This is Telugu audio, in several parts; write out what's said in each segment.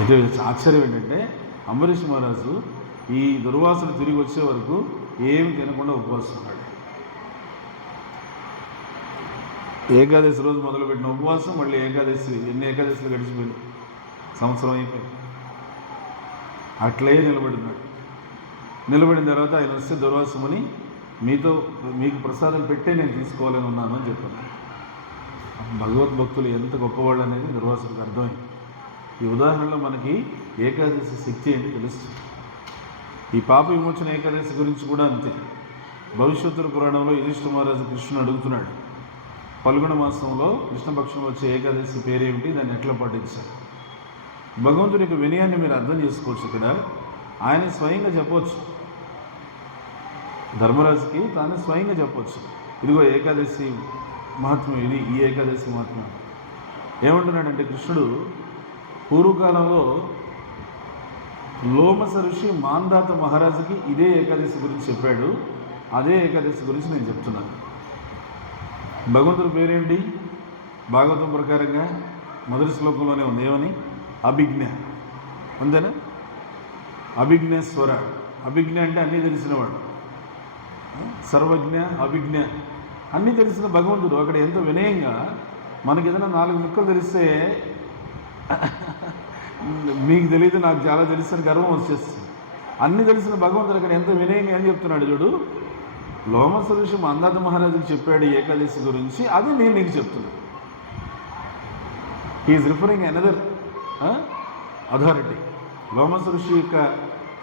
అయితే ఆశ్చర్యం ఏంటంటే అంబరీష్ మహారాజు ఈ దుర్వాసన తిరిగి వచ్చే వరకు ఏమి తినకుండా ఉపవాసం ఉన్నాడు ఏకాదశి రోజు మొదలుపెట్టిన ఉపవాసం మళ్ళీ ఏకాదశి ఎన్ని ఏకాదశిలో గడిచిపోయింది సంవత్సరం అయిపోయింది. అట్లే నిలబడినాడు. నిలబడిన తర్వాత ఆయన వస్తే దుర్వాసముని మీతో మీకు ప్రసాదం పెట్టే నేను తీసుకోవాలని ఉన్నాను అని చెప్పాను భగవద్భక్తులు ఎంత గొప్పవాళ్ళు అనేది దుర్వాసులకు అర్థమైంది. ఈ ఉదాహరణలో మనకి ఏకాదశి శక్తి ఏంటి తెలుస్తుంది. ఈ పాప విమోచన ఏకాదశి గురించి కూడా అంతే. భవిష్యత్తుల పురాణంలో యుధిష్ఠ మహారాజు కృష్ణుడు అడుగుతున్నాడు. పల్గొన మాసంలో కృష్ణపక్షం వచ్చే ఏకాదశి పేరేమిటి దాన్ని ఎట్లా పాటించాలి? భగవంతుడి యొక్క వినయాన్ని మీరు అర్థం చేసుకోవచ్చు ఇక్కడ. ఆయన స్వయంగా చెప్పవచ్చు. ధర్మరాజుకి తాను స్వయంగా చెప్పవచ్చు. ఇదిగో ఏకాదశి మహాత్మ్యం ఇది ఈ ఏకాదశి మహాత్మ్యం. ఏమంటున్నాడంటే కృష్ణుడు పూర్వకాలంలో లోమస ఋషి మాందాత మహారాజుకి ఇదే ఏకాదశి గురించి చెప్పాడు. అదే ఏకాదశి గురించి నేను చెప్తున్నాను. భగవంతుడి పేరేంటి? భాగవతం ప్రకారంగా మొదటి శ్లోకంలోనే ఉంది. ఏమని? అభిజ్ఞ. ఉందేనా అభిజ్ఞేశ్వర అభిజ్ఞ అంటే అన్నీ తెలిసినవాడు సర్వజ్ఞ అభిజ్ఞ. అన్నీ తెలిసిన భగవంతుడు. అక్కడ ఎంతో వినయంగా మనకి ఏదైనా నాలుగు ముక్కలు తెలిస్తే మీకు తెలియదు నాకు చాలా తెలుసు గర్వం వచ్చేస్తుంది. అన్ని తెలిసిన భగవంతుడు అక్కడ ఎంత వినయంగా ఏం చెప్తున్నాడు చూడు? లోమస ఋషి మందాత మహారాజుకి చెప్పాడు ఈ ఏకాదశి గురించి అది నేను నీకు చెప్తున్నాను. Is referring another authority Lomasa Rishi యొక్క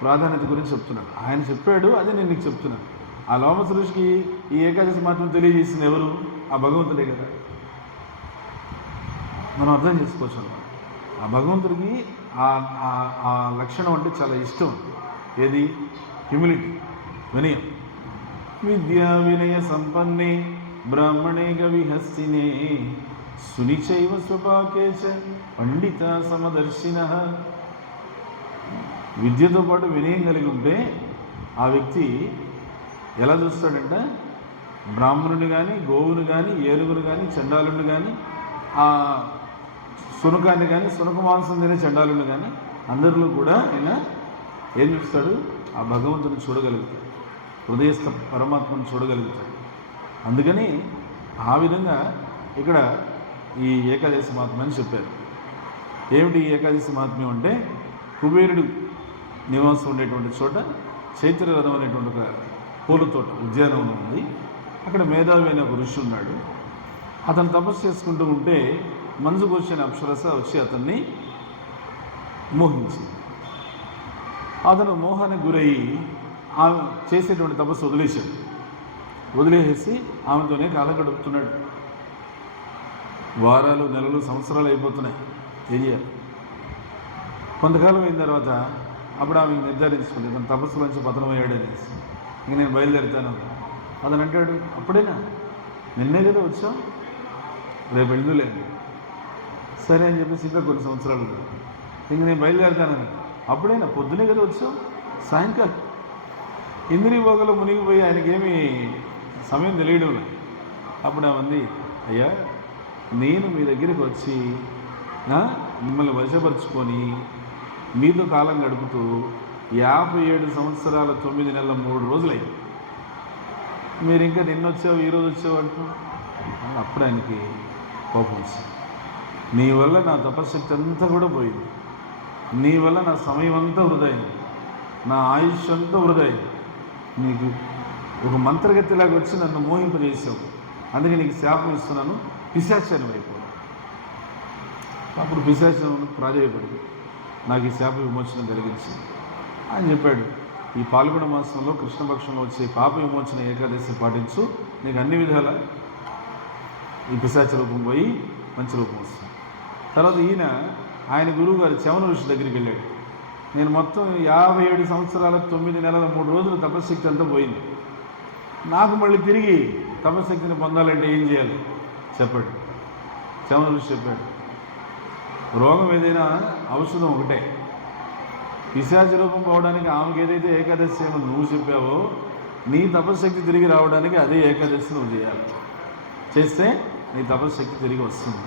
ప్రాధాన్యత గురించి చెప్తున్నాడు. ఆయన చెప్పాడు అదే నేను నీకు చెప్తున్నాను. ఆ లోమస ఋషికి ఈ ఏకాదశి మాత్రం తెలియజేసింది ఎవరు? ఆ భగవంతుడే కదా. మనం అర్థం చేసుకోవచ్చు అన్నమాట. ఆ భగవంతుడికి ఆ ఆ- లక్షణం అంటే చాలా ఇష్టం. ఏది? హ్యూమిలిటీ వినయం. విద్యా వినయ సంపన్నే బ్రాహ్మణే గవిహస్తినే సునిచైవ స్వపాకే పండిత సమదర్శిన. విద్యతో పాటు వినయం కలిగి ఉంటే ఆ వ్యక్తి ఎలా చూస్తాడంటే? బ్రాహ్మణుని కానీ గోవుని కానీ ఏనుగును కానీ చండాలుని కానీ ఆ సునకాన్ని కానీ సునక మాంసం తినే చండాలుని కానీ అందరిలో కూడా ఆయన ఏం చూస్తాడు? ఆ భగవంతుని చూడగలుగుతాడు. హృదయస్థ పరమాత్మను చూడగలుగుతాడు. అందుకని ఆ విధంగా ఇక్కడ ఈ ఏకాదశి మహాత్మ్యం అని చెప్పారు. ఏమిటి ఈ ఏకాదశి మహాత్మ్యం అంటే కుబేరుడు నివాసం ఉండేటువంటి చోట చైత్ర రథం అనేటువంటి ఒక పూల తోట ఉద్యానవనం ఉంది. అక్కడ మేధావి అనే ఒక ఋషి ఉన్నాడు. అతను తపస్సు చేసుకుంటూ ఉంటే మంజుకు వచ్చిన అప్సరస వచ్చి అతన్ని మోహించింది. అతను మోహానికి గురయ్యి ఆమె చేసేటువంటి తపస్సు వదిలేశాడు. వదిలేసేసి ఆమెతోనే కాలం గడుపుతున్నాడు వారాలు నెలలు సంవత్సరాలు అయిపోతున్నాయి. ఏం చేయాలి? కొంతకాలం అయిన తర్వాత అప్పుడు ఆమె నిర్ధారించుకుంది తన తపస్సులోంచి పతనమయ్యాడు అనేసి ఇంక నేను బయలుదేరుతాను. అతను అంటాడు అప్పుడేనా? నిన్నే కదా వచ్చాం రేపు వెళ్దులేదు సరే అని చెప్పేసి ఇంకా కొన్ని సంవత్సరాలు ఇంక నేను బయలుదేరుతానని. అప్పుడైనా పొద్దునే కదా వచ్చాం సాయంకాలం. ఇంద్రియ భోగలో మునిగిపోయి ఆయనకేమి సమయం తెలియడం లేదు. అప్పుడు ఆమంది అయ్యా నేను మీ దగ్గరికి వచ్చి మిమ్మల్ని వశపరుచుకొని మీతో కాలం గడుపుతూ యాభై ఏడు సంవత్సరాల తొమ్మిది నెలల మూడు రోజులైంది. మీరు ఇంకా నిన్న వచ్చావు ఈరోజు వచ్చావు అంటున్నాం అప్పుడు ఆయనకి కోపం వచ్చింది. నీ వల్ల నా తపశక్తి అంతా కూడా పోయింది. నీ వల్ల నా సమయం అంతా వృధా అయింది. నా ఆయుష్ అంతా వృధా అయింది. నీకు ఒక మంత్రగతిలాగా వచ్చి నన్ను మోహింపజేసావు. అందుకే నీకు శాపం ఇస్తున్నాను. పిశాచాన్ని అయిపోయాను అప్పుడు పిశాచనం ప్రాధాయపడింది. నాకు ఈ శాప విమోచన కలిగించింది. అని చెప్పాడు ఈ పాల్గొన మాసంలో కృష్ణపక్షంలో వచ్చే పాప విమోచన ఏకాదశి పాటించు. నీకు అన్ని విధాల ఈ పిశాచ రూపం పోయి మంచి రూపం వస్తుంది. తర్వాత ఈయన ఆయన గురువు గారు చవన ఋషి దగ్గరికి వెళ్ళాడు. నేను మొత్తం యాభై ఏడు సంవత్సరాల తొమ్మిది నెలల మూడు రోజులు తపశక్తి అంతా పోయింది. నాకు మళ్ళీ తిరిగి తపశక్తిని పొందాలంటే ఏం చేయాలి? చెప్పాడు. చవన ఋషి చెప్పాడు. రోగం ఏదైనా ఔషధం ఒకటే. పిశాచ రూపం పోవడానికి ఆమెకి ఏదైతే ఏకాదశి ఏమో నువ్వు చెప్పావో నీ తపశక్తి తిరిగి రావడానికి అదే ఏకాదశి నువ్వు చేయాలి. చేస్తే నీ తపశక్తి తిరిగి వస్తుంది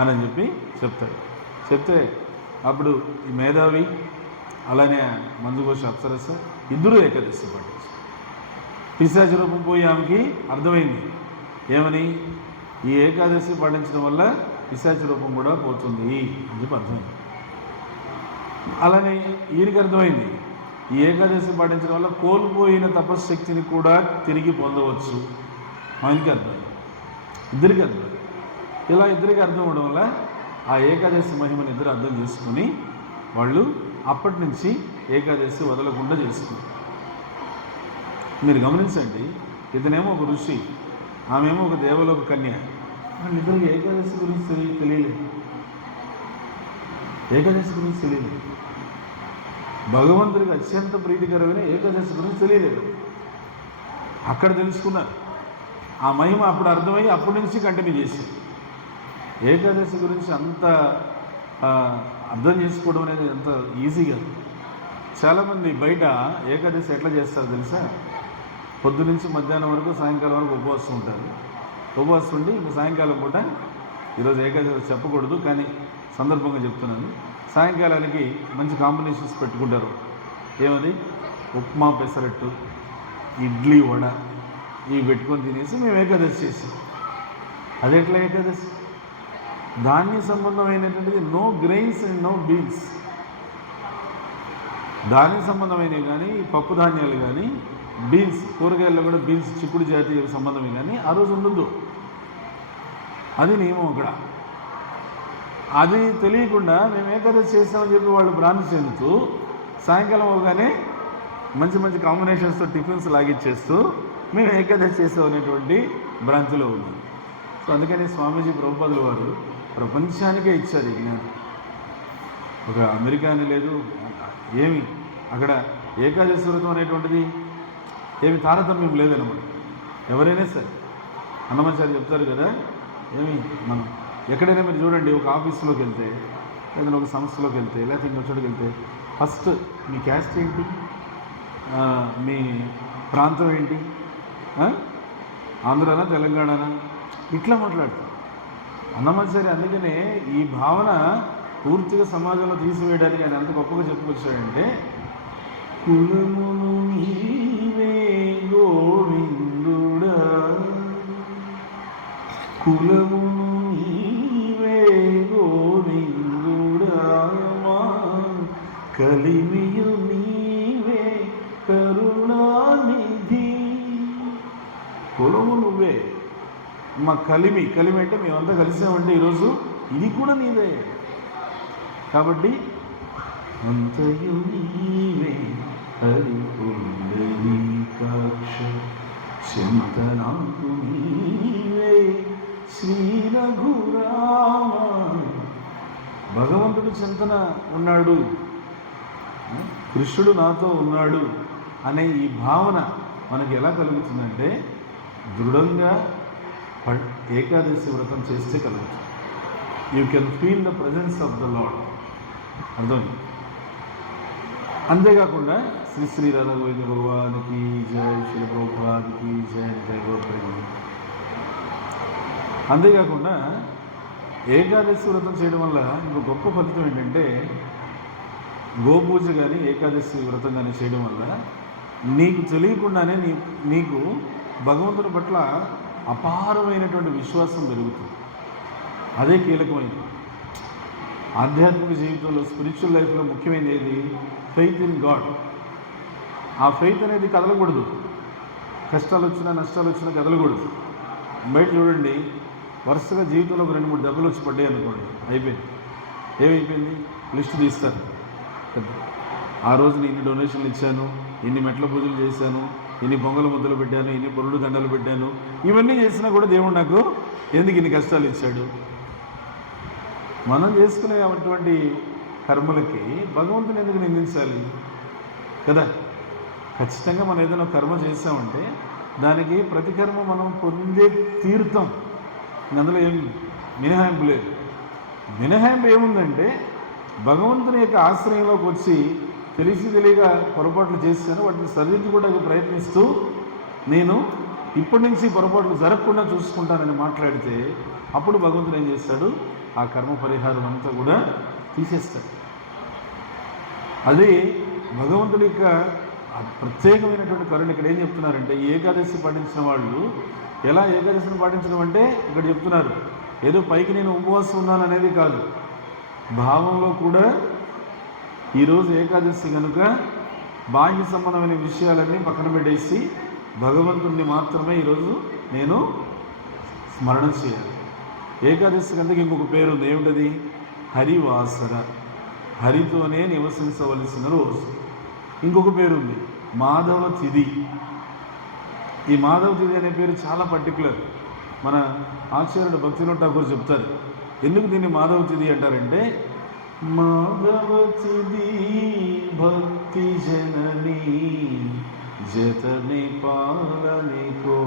అని అని చెప్పి చెప్తాడు. చెప్తే అప్పుడు ఈ మేధావి అలానే మందుకోశ అప్సరస ఇద్దరూ ఏకాదశి పాటించారు పిశాచ రూపం పోయి ఆమెకి అర్థమైంది. ఏమని? ఈ ఏకాదశి పాటించడం వల్ల పిశాచ రూపం కూడా పోతుంది అని చెప్పి అర్థమైంది. అలానే ఈయనకి అర్థమైంది. ఈ ఏకాదశి పాటించడం వల్ల కోల్పోయిన తపశ్శక్తిని కూడా తిరిగి పొందవచ్చు. ఆయనకి అర్థం ఇద్దరికి అర్థం. ఇలా ఇద్దరికి అర్థం అవడం వల్ల ఆ ఏకాదశి మహిమని ఇద్దరు అర్థం చేసుకుని వాళ్ళు అప్పటి నుంచి ఏకాదశి వదలకుండా చేసుకున్నారు మీరు గమనించండి ఇతనేమో ఒక ఋషి ఆమెమో ఒక దేవలోక కన్య. వాళ్ళిద్దరికి ఏకాదశి గురించి తెలియ తెలియలేదు ఏకాదశి గురించి తెలియలేదు భగవంతుడికి అత్యంత ప్రీతికరమైన ఏకాదశి గురించి తెలియలేదు. అక్కడ తెలుసుకున్నారు. ఆ మహిమ అప్పుడు అర్థమయ్యి అప్పటి నుంచి కంటిన్యూ చేసింది. ఏకాదశి గురించి అంత అర్థం చేసుకోవడం అనేది అంత ఈజీగా చాలామంది బయట ఏకాదశి ఎట్లా చేస్తారు తెలుసా? పొద్దు నుంచి మధ్యాహ్నం వరకు సాయంకాలం వరకు ఉపవాసం ఉంటారు. ఉపవాసం ఉండి ఇంక సాయంకాలం పూట ఈరోజు ఏకాదశి చెప్పకూడదు కానీ సందర్భంగా చెప్తున్నాను. సాయంకాలానికి మంచి కాంబినేషన్స్ పెట్టుకుంటారు. ఏమది? ఉప్మా పెసరట్టు ఇడ్లీ వడ ఇవి పెట్టుకొని తినేసి మేము ఏకాదశి చేసాం. అది ఎట్లా ఏకాదశి? ధాన్య సంబంధమైనటువంటిది no grains and no beans ధాన్య సంబంధమైనవి కానీ పప్పు ధాన్యాలు కానీ బీన్స్ కూరగాయల్లో కూడా బీన్స్ చిక్కుడు జాతి సంబంధమే కానీ ఆ రోజు ఉండదు అది నియమం అక్కడ. అది తెలియకుండా మేము ఏకాదశి చేస్తామని చెప్పి వాళ్ళు భ్రాంతి చెందుతూ సాయంకాలం అవగానే మంచి మంచి కాంబినేషన్స్తో టిఫిన్స్ లాగిచ్చేస్తూ మేము ఏకాదశి చేస్తాం అనేటువంటి భ్రాంతిలో ఉన్నాం. సో అందుకని స్వామీజీ ప్రభుపాదుల వారు ప్రపంచానికే ఇచ్చారు ఈ జ్ఞానం. ఒక అమెరికా అని లేదు ఏమి అక్కడ ఏకాదశి వ్రతం అనేటువంటిది ఏమి తారతమ్యం లేదనమాట ఎవరైనా సరే అన్నమాచారి చెప్తారు కదా ఏమి మనం ఎక్కడైనా మీరు చూడండి ఒక ఆఫీస్లోకి వెళ్తే లేదంటే ఒక సంస్థలోకి వెళ్తే లేకపోతే ఇంకో చోటుకి వెళ్తే ఫస్ట్ మీ క్యాస్ట్ ఏంటి? మీ ప్రాంతం ఏంటి? ఆంధ్రానా తెలంగాణనా? ఇట్లా మాట్లాడతారు అన్నమాచారి అందుకనే ఈ భావన పూర్తిగా సమాజంలో తీసివేయడానికి ఆయన ఎంత గొప్పగా చెప్పుకొచ్చాడంటే కులమును కులము నువ్వే. మా కలిమి కలిమి అంటే మేమంతా కలిసామంటే ఈరోజు ఇది కూడా నీదే కాబట్టి అంతయు నీవే. హరిపుండరీకాక్ష చింతనాకు నీవే. శ్రీ రఘురామ భగవంతుడు చింతన ఉన్నాడు. కృష్ణుడు నాతో ఉన్నాడు అనే ఈ భావన మనకి ఎలా కలుగుతుందంటే దృఢంగా ఏకాదశి వ్రతం చేస్తే కలగచ్చు you can feel the presence of the Lord అర్థం అంతేకాకుండా శ్రీ శ్రీ రాధా భగవానికి జయ శ్రీ ప్రభుపాదికి జయ జయ గోప్రేమ అంతేకాకుండా ఏకాదశి వ్రతం చేయడం వల్ల ఇంకో గొప్ప ఫలితం ఏంటంటే గోపూజ కానీ ఏకాదశి వ్రతం కానీ చేయడం వల్ల నీకు తెలియకుండానే నీ నీకు భగవంతుని పట్ల అపారమైనటువంటి విశ్వాసం పెరుగుతుంది. అదే కీలకమైనది ఆధ్యాత్మిక జీవితంలో స్పిరిచువల్ లైఫ్లో ముఖ్యమైనది ఏది ఫెయిత్ ఇన్ గాడ్. ఆ ఫెయిత్ అనేది కదలకూడదు. కష్టాలు వచ్చినా నష్టాలు వచ్చినా కదలకూడదు. బయట చూడండి వరుసగా జీవితంలో ఒక రెండు మూడు దెబ్బలు వచ్చి పడ్డాయి అనుకోండి అయిపోయింది. ఏమైపోయింది? లిస్ట్ తీస్తారు. ఆ రోజు నేను ఇన్ని డొనేషన్లు ఇచ్చాను ఇన్ని మెట్ల పూజలు చేశాను ఇన్ని బొంగలు ముద్దలు పెట్టాను ఇన్ని పొరుడు దండలు పెట్టాను. ఇవన్నీ చేసినా కూడా దేవుడు నాకు ఎందుకు ఇన్ని కష్టాలు ఇచ్చాడు? మనం చేసుకునే అటువంటి కర్మలకి భగవంతుని ఎందుకు నిందించాలి? కదా? ఖచ్చితంగా మనం ఏదైనా కర్మ చేసామంటే దానికి ప్రతి కర్మ మనం పొందే తీర్థం. అందులో ఏం మినహాయింపు లేదు. మినహాయింపు ఏముందంటే భగవంతుని యొక్క ఆశ్రయంలోకి వచ్చి తెలిసి తెలియక పొరపాట్లు చేశాను. వాటిని సరిదిద్దుకోవడానికి ప్రయత్నిస్తూ నేను ఇప్పటి నుంచి పొరపాట్లు జరగకుండా చూసుకుంటానని మాట్లాడితే అప్పుడు భగవంతుడు ఏం చేస్తాడు? ఆ కర్మ పరిహారం అంతా కూడా తీసేస్తాడు. అది భగవంతుడి యొక్క ప్రత్యేకమైనటువంటి కరుణ ఇక్కడ ఏం చెప్తున్నారంటే ఏకాదశి పాటించిన వాళ్ళు ఎలా ఏకాదశిని పాటించడం అంటే ఇక్కడ చెప్తున్నారు. ఏదో పైకి నేను ఉపవాసం ఉన్నాను అనేది కాదు. భావంలో కూడా ఈరోజు ఏకాదశి కనుక బాహ్య సంబంధమైన విషయాలన్నీ పక్కన పెట్టేసి భగవంతుణ్ణి మాత్రమే ఈరోజు నేను స్మరణ చేయాలి. ఏకాదశి కనుక ఇంకొక పేరు ఉంది. ఏమిటది? హరివాసర. హరితోనే నివసించవలసిన రోజు. ఇంకొక పేరు ఉంది. మాధవ తిథి. ఈ మాధవ తిథి అనే పేరు చాలా పర్టికులర్ మన ఆచార్యుడు భక్తినోట్ ఠాకూర్ చెప్తారు. ఎందుకు దీన్ని మాధవ తిథి అంటారంటే माँ भक्ति जननी जतनि पालनि को